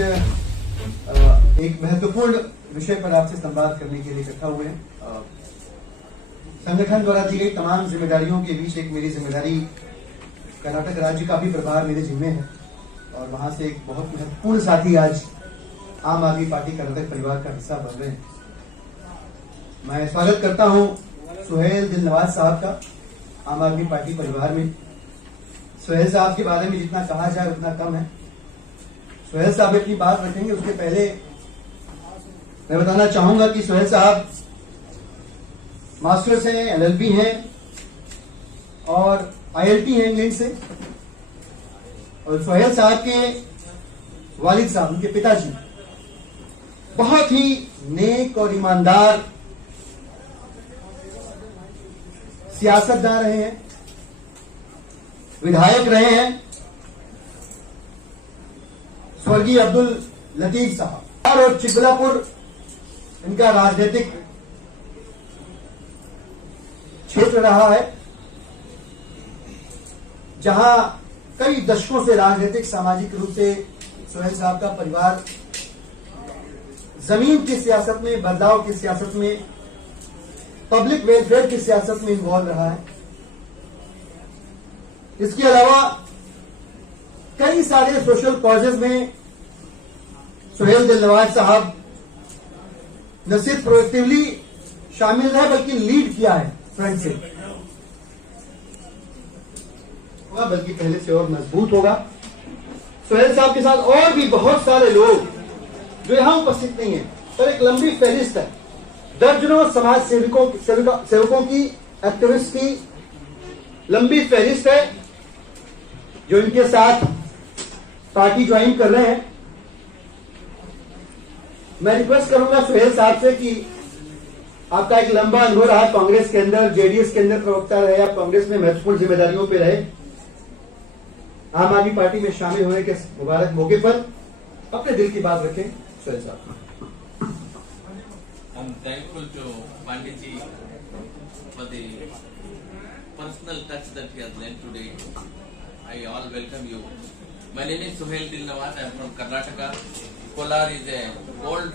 आज एक महत्वपूर्ण विषय पर आपसे संवाद करने के लिए इकट्ठा हुए हैं। संगठन द्वारा दी गई तमाम जिम्मेदारियों के बीच एक मेरी जिम्मेदारी कर्नाटक राज्य का भी प्रभार मेरे जिम्मे है और वहां से एक बहुत महत्वपूर्ण साथी आज आम आदमी पार्टी कर्नाटक परिवार का हिस्सा बन रहे हैं। मैं स्वागत करता हूं सुहेल दिलनवाज साहब का आम आदमी पार्टी परिवार में। सुहेल साहब के बारे में जितना कहा जाए उतना कम है। सुहेल साहब अपनी बात रखेंगे उसके पहले मैं बताना चाहूंगा कि सुहेल साहब मास्टर्स हैं, एलएलबी हैं और आईएलटी हैं इंग्लैंड से। और सुहेल साहब के वालिद साहब, उनके पिताजी बहुत ही नेक और ईमानदार सियासतदान रहे हैं, विधायक रहे हैं, स्वर्गीय अब्दुल लतीफ साहब। और चिकबल्लापुर इनका राजनीतिक क्षेत्र रहा है जहां कई दशकों से राजनीतिक सामाजिक रूप से सुहेल साहब का परिवार जमीन की सियासत में, बदलाव की सियासत में, पब्लिक वेलफेयर की सियासत में इन्वॉल्व रहा है। इसके अलावा कई सारे सोशल कॉजेज में सुहेल दिलनवाज साहब न सिर्फ प्रोएक्टिवली शामिल है बल्कि लीड किया है फ्रंट से, बल्कि पहले से और मजबूत होगा। सुहेल साहब के साथ और भी बहुत सारे लोग जो यहां उपस्थित नहीं है, पर एक लंबी फहरिस्त है। दर्जनों समाज सेवकों की, एक्टिविस्ट की लंबी फहरिस्त है जो इनके साथ पार्टी ज्वाइन कर रहे हैं। मैं रिक्वेस्ट करूंगा सुहेल साहब से कि आपका एक लंबा अनुभव रहा कांग्रेस के अंदर, जेडीएस के अंदर प्रवक्ता रहे, आप कांग्रेस में महत्वपूर्ण जिम्मेदारियों पे रहे। आम आदमी पार्टी में शामिल होने के मुबारक मौके पर अपने दिल की बात रखें सुहेल साहब। I'm thankful to Panditji for the personal touch that he has lent today. I all welcome you. My name is Suhail Dilnawaz. I am from Karnataka. Kolar is a gold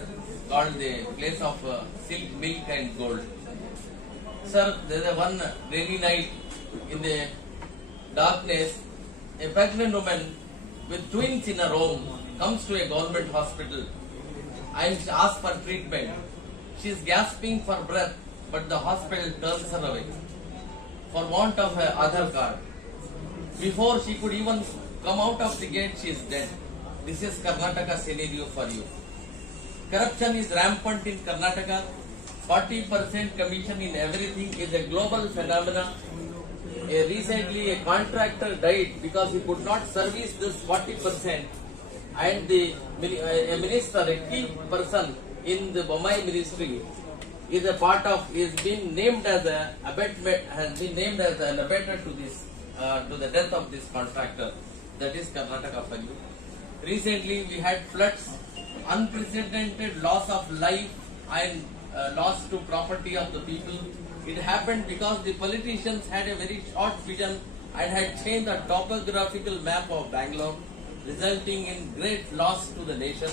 called the place of silk, milk and gold. Sir, there is a one rainy night in the darkness. A pregnant woman with twins in her home comes to a government hospital and asks for treatment. She is gasping for breath, but the hospital turns her away for want of her Aadhaar card. Before she could even come out of the gate, she is dead. This is Karnataka scenario for you. Corruption is rampant in Karnataka. 40% commission in everything is a global phenomenon. Recently, a contractor died because he could not service this 40%, and a minister, a key person in the Bombay ministry, is a part of, is been named as a abatement, has been named as an abater to this, to the death of this contractor. That is Karnataka for you. Recently we had floods, unprecedented loss of life and loss to property of the people. It happened because the politicians had a very short vision and had changed the topographical map of Bangalore, resulting in great loss to the nation.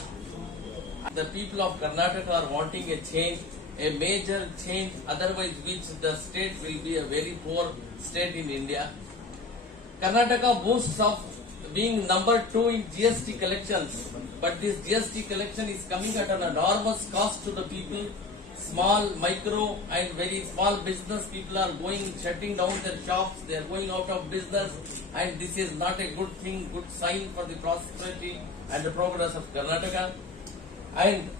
The people of Karnataka are wanting a change, a major change, otherwise which the state will be a very poor state in India. Karnataka boasts of being number 2 in GST collections, but this GST collection is coming at an enormous cost to the people. Small, micro and very small business people are shutting down their shops, they are going out of business, and this is not a good thing, good sign for the prosperity and the progress of Karnataka. And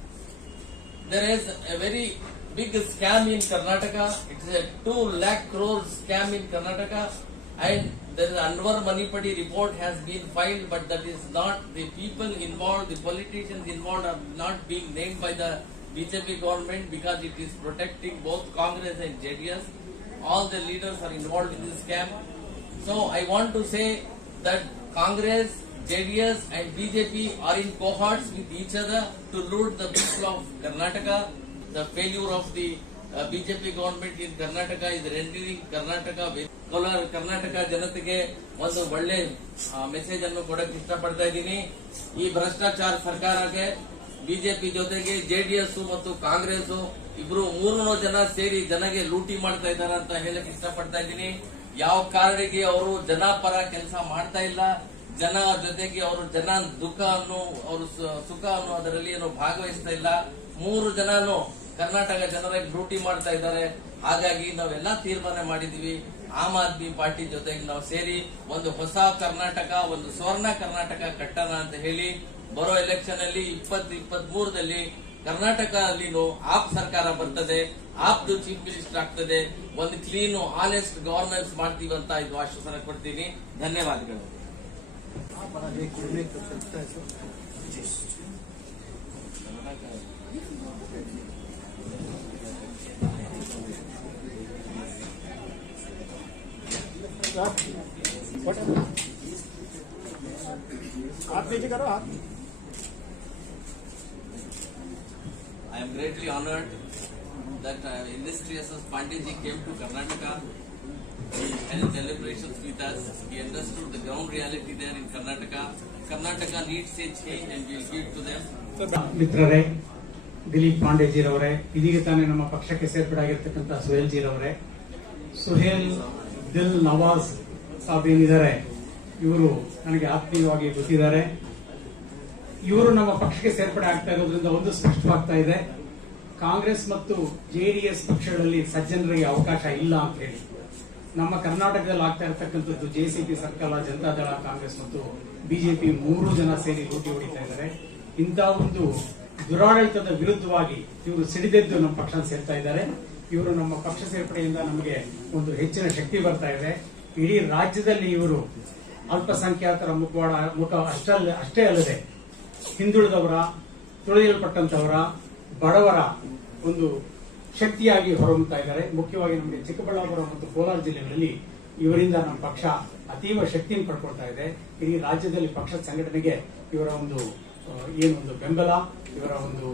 there is a very big scam in Karnataka. It is a 2 lakh crore scam in Karnataka, and there is Anwar Manipadi report has been filed, but that is not, the people involved, the politicians involved are not being named by the BJP government because it is protecting both Congress and JDS. All the leaders are involved in this scam. So I want to say that Congress, JDS and BJP are in cohorts with each other to loot the people of Karnataka. The failure of the BJP government in Karnataka is rendering Karnataka ಜನತೆಗೆ ಒಂದು ಒಳ್ಳೆ message ಅನ್ನು ಕೊಡಕ್ಕೆ ಇಷ್ಟಪಡ್ತಾ ಇದ್ದೀನಿ. ಈ ಭ್ರಷ್ಟಾಚಾರ ಸರ್ಕಾರಕ್ಕೆ ಬಿಜೆಪಿ ಜೊತೆಗೆ ಜೆಡಿಎಸ್ ಮತ್ತು ಕಾಂಗ್ರೆಸ್ ಇಬ್ರು 3 ಜನ ಸೇರಿ ಜನಗೆ ಲೂಟಿ ಮಾಡ್ತಾ ಇದ್ದಾರೆ ಅಂತ ಹೇಳಕ್ ಇಷ್ಟಪಡ್ತಾ ಇದ್ದೀನಿ. ಯಾವ ಕಾರಣಕ್ಕೆ ಅವರು ಜನ ಪರ ಕೆಲಸ ಮಾಡ್ತಾ ಇಲ್ಲ, ಜನ ಜೊತೆಗೆ ಅವರು ಜನ ದುಃಖ ಅನ್ನು ಅವರು ಸುಖ ಅನ್ನು ಅದರಲ್ಲಿ ಏನು ಭಾಗವಹಿಸ್ತಾ ಇಲ್ಲ. 3 ಜನನು ಕರ್ನಾಟಕ ಜನರಿಗೆ ಲೂಟಿ ಮಾಡ್ತಾ ಇದ್ದಾರೆ. ಹಾಗಾಗಿ ನಾವೆಲ್ಲ ತೀರ್ಮಾನ ಮಾಡಿದ್ವಿ, ಆಮ್ ಆದ್ಮಿ ಪಾರ್ಟಿ ಜೊತೆಗೆ ನಾವು ಸೇರಿ ಒಂದು ಹೊಸ ಕರ್ನಾಟಕ, ಒಂದು ಸ್ವರ್ಣ ಕರ್ನಾಟಕ ಕಟ್ಟೋಣ ಅಂತ ಹೇಳಿ ಬರೋ ಎಲೆಕ್ಷನ್ ಅಲ್ಲಿ 2023ರಲ್ಲಿ ಕರ್ನಾಟಕ ಅಲ್ಲಿ ಆಪ್ ಸರ್ಕಾರ ಬರ್ತದೆ, ಆಪ್ದು ಚೀಫ್ ಮಿನಿಸ್ಟರ್ ಆಗ್ತದೆ, ಒಂದು ಕ್ಲೀನ್ ಆನೆಸ್ಟ್ ಗವರ್ನೆನ್ಸ್ ಮಾಡ್ತೀವಿ ಅಂತ ಇದು ಆಶ್ವಾಸನೆ ಕೊಡ್ತೀನಿ. ಧನ್ಯವಾದಗಳು. आप नीचे करो आप. I am greatly honored that illustrious Panditji came to Karnataka. He held celebrations with us. He understood the ground reality there in Karnataka. Karnataka needs a change and we will give to them. ಮಿತ್ರರೇ, ದಿಲೀಪ್ ಪಾಂಡೆಜಿರವರೇ, ಇದೀಗ ತಾನೇ ನಮ್ಮ ಪಕ್ಷಕ್ಕೆ ಸೇರ್ಪಡೆಯಾಗಿರ್ತಕ್ಕಂಥ ಸುಹೇಲ್ ಜಿರವರೇ, ಸುಹೇಲ್ ದಿಲ್ ನವಾಜ್ ಸಾಬ್ ಏನಿದ್ದಾರೆ ಇವರು ನನಗೆ ಆತ್ಮೀಯವಾಗಿ ಗೊತ್ತಿದ್ದಾರೆ. ಇವರು ನಮ್ಮ ಪಕ್ಷಕ್ಕೆ ಸೇರ್ಪಡೆ ಆಗ್ತಾ ಇರೋದ್ರಿಂದ ಒಂದು ಸ್ಪಷ್ಟವಾಗ್ತಾ ಇದೆ, ಕಾಂಗ್ರೆಸ್ ಮತ್ತು ಜೆಡಿಎಸ್ ಪಕ್ಷಗಳಲ್ಲಿ ಸಜ್ಜನರಿಗೆ ಅವಕಾಶ ಇಲ್ಲ ಅಂತ ಹೇಳಿ. ನಮ್ಮ ಕರ್ನಾಟಕದಲ್ಲಿ ಆಗ್ತಾ ಇರತಕ್ಕಂಥದ್ದು ಜೆಸಿಪಿ ಸರ್ಕಾರ, ಜನತಾದಳ, ಕಾಂಗ್ರೆಸ್ ಮತ್ತು ಬಿಜೆಪಿ 3 ಜನ ಸೇರಿ ಲೂಟಿ ಹೊಡಿತಾ ಇದ್ದಾರೆ. ಇಂತಹ ಒಂದು ದುರಾಡಳಿತದ ವಿರುದ್ಧವಾಗಿ ಇವರು ಸಿಡಿದೆದ್ದು ನಮ್ಮ ಪಕ್ಷ ಸೇರ್ತಾ ಇದ್ದಾರೆ. ಇವರು ನಮ್ಮ ಪಕ್ಷ ಸೇರ್ಪಡೆಯಿಂದ ನಮಗೆ ಒಂದು ಹೆಚ್ಚಿನ ಶಕ್ತಿ ಬರ್ತಾ ಇದೆ. ಇಡೀ ರಾಜ್ಯದಲ್ಲಿ ಇವರು ಅಲ್ಪಸಂಖ್ಯಾತರ ಮುಖ ಅಷ್ಟೇ ಅಲ್ಲದೆ ಹಿಂದುಳಿದವರ, ತುಳಿಯಲ್ಪಟ್ಟಂತವರ, ಬಡವರ ಒಂದು ಶಕ್ತಿಯಾಗಿ ಹೊರಹೊಮ್ಮುತ್ತಾ ಇದ್ದಾರೆ. ಮುಖ್ಯವಾಗಿ ನಮಗೆ ಚಿಕ್ಕಬಳ್ಳಾಪುರ ಮತ್ತು ಕೋಲಾರ ಜಿಲ್ಲೆಗಳಲ್ಲಿ ಇವರಿಂದ ನಮ್ಮ ಪಕ್ಷ ಅತೀವ ಶಕ್ತಿಯನ್ನು ಪಡ್ಕೊಳ್ತಾ ಇದೆ. ಇಡೀ ರಾಜ್ಯದಲ್ಲಿ ಪಕ್ಷದ ಸಂಘಟನೆಗೆ ಇವರ ಒಂದು ಏನೊಂದು ಬೆಂಬಲ, ಇವರ ಒಂದು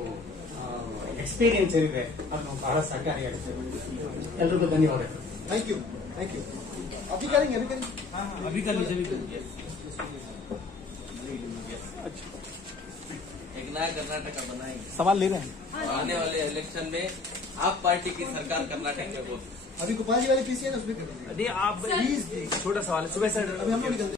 ಎಕ್ಸ್ಪೀರಿಯನ್ಸ್ ಏನಿದೆ ಅದು ಬಹಳ ಸಹಕಾರಿಯಾಗುತ್ತೆ. ಎಲ್ರಿಗೂ ಧನ್ಯವಾದಗಳು. Thank you. अभी करेंगे. अभी कर लीजिए. एक नया कर्नाटका बनाएंगे. सवाल ले रहे हैं. आने वाले इलेक्शन में आप पार्टी की सरकार कर्नाटक में होगी. अभी गोपाल जी वाली पीसी है ना, उसमें करेंगे. आप प्लीज छोटा सवाल सुबह सर अभी हम लोग निकलते हैं.